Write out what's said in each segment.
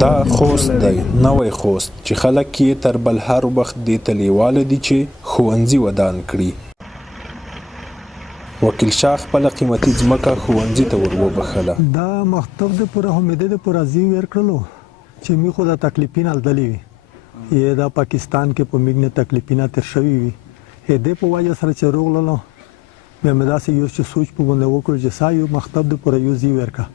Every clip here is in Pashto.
دا خوست دی، نوی خوست چې خلک یې تر بل هر وخت دې ته لیواله دي چې ښوونځي ودان کړي. وکیل شاه خپله قیمتي ځمکه ښوونځي ته ور وبخله. دا مکتب د پوره امیده د پوره زی ورکړلو چې می خو دا تکلیفین الدلی وي یې دا پاکستان کې په میګ نه تکلیفینه تر شوي وي دې په وجه سره چې روغللو بیا مې داسې یو چې سوچ په باندې وکړو چې سا یو مکتب د پوره یو زی ورکړه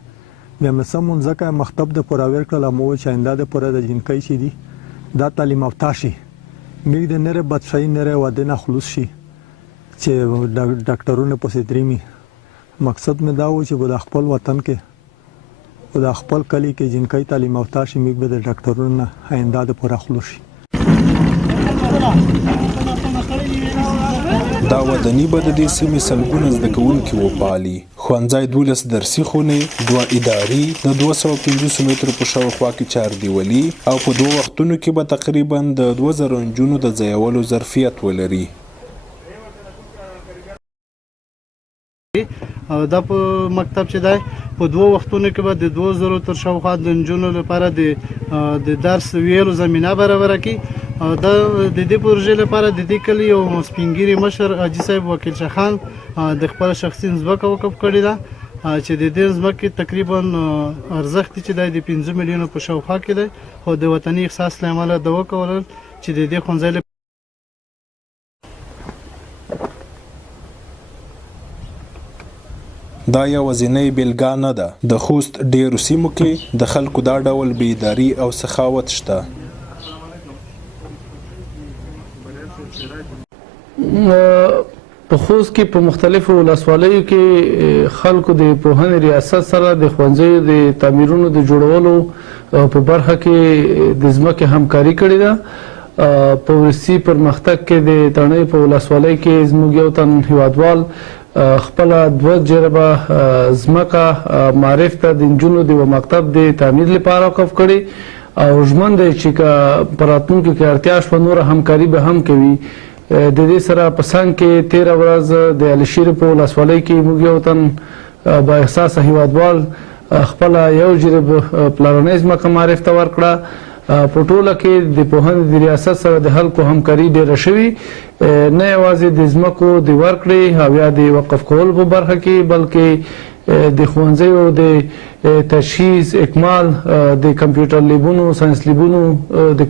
بیا مې سمون ځکه مکتب د پوره ورکړله مو چې آینده د پوره د جنکۍ چې دي دا تعلیم یافته شي میګ د نره بادشاهي نره واده نه خلوص شي چې ډاکټرونه پسې دریمي مقصد مې دا و چې په خپل وطن کې او د خپل کلی کې جنکۍ تعلیم یافته شي میګ به د ډاکټرونو آینده د پوره خلوص شي. دا وداني به د دې سیمې سلګونه زده کوونکي وپالي. ښوونځی 12 درسي خونې، 2 اداري، د 250 مترو په شاوخوا کې چاردیوالي او په 2 وختونو کې به تقریبا د 2000 نجونو د ځایولو ظرفیت ولري. دا په مکتب چې دی په 2 وختونو کې به د 2000 تر شاوخوا د نجونو لپاره د درس ویلو زمینه برابره کړي. دا د دې پروژې لپاره د دې کلي یو سپینګیري مشر حاجي صاحب وکیل شاه خان د خپل شخصي ځمکه وقف کړې ده چې د دې ځمکې تقریبا ارزښت چې دی د 15 میلیونو په شاوخوا کې دی خو د وطني احساس له امله ده وکولل چې د دې ښوونځي دا یوازینۍ بیلګه نه ده. د خوست ډیرو سیمو کې د خلکو دا ډول بیداري او سخاوت شته. په خوست کې په مختلفو ولسوالیو کې خلکو د پوهنې ریاست سره د ښوونځیو د تعمیرونو د جوړولو په برخه کې د ځمکې همکاري کړې ده. په ورسي پرمختګ کې د تڼۍ په ولسوالۍ کې زموږ یو تن هیوادوال خپل 2 جربه ځمکه معرف ته د نجونو د مکتب د تعمیر لپاره وقف کړي او ژمن دی چې په راتلونکي کې اړتیا شوه نوره همکاري به هم کوي. د دې سره په څنګ کې 13 ورځ د علشیر په ولسوالۍ کې موږ یو تن با احساسه هیوادوال خپل یو جربه پلانیز ځمکه معرف ته ورکړه. په ټوله کې د پوهنې د ریاست سره د خلکو همکاري ډیره شوې نه یوازې د ځمکو د ورکړې او یا د وقف کولو په برخه کې بلکې د ښوونځیو د تجهیز اکمال د کمپیوټر لیبونو ساینس لیبونو د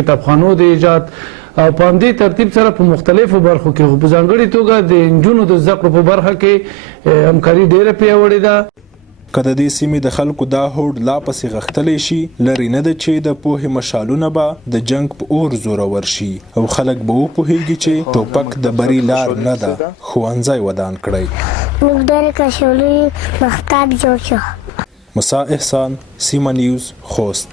کتابخانو د ایجاد او په همدې ترتیب سره په مختلفو برخو کې په ځانګړې توګه د نجونو د زده کړو په برخه کې همکاري ډیره پیاوړې ده. که د دې سیمې د خلکو دا هوډ لا پسې غښتلی شي لرې نه ده چې د پوهې مشالونه به د جنګ په اور زورور شي او خلک به وپوهیږي چې ټوپک د بري لار نه ده، ښوونځی ودان کړئ. موږ ډېرې کشولي مکتب جوړ شو. مسا احسان، سیمه نیوز، خوست.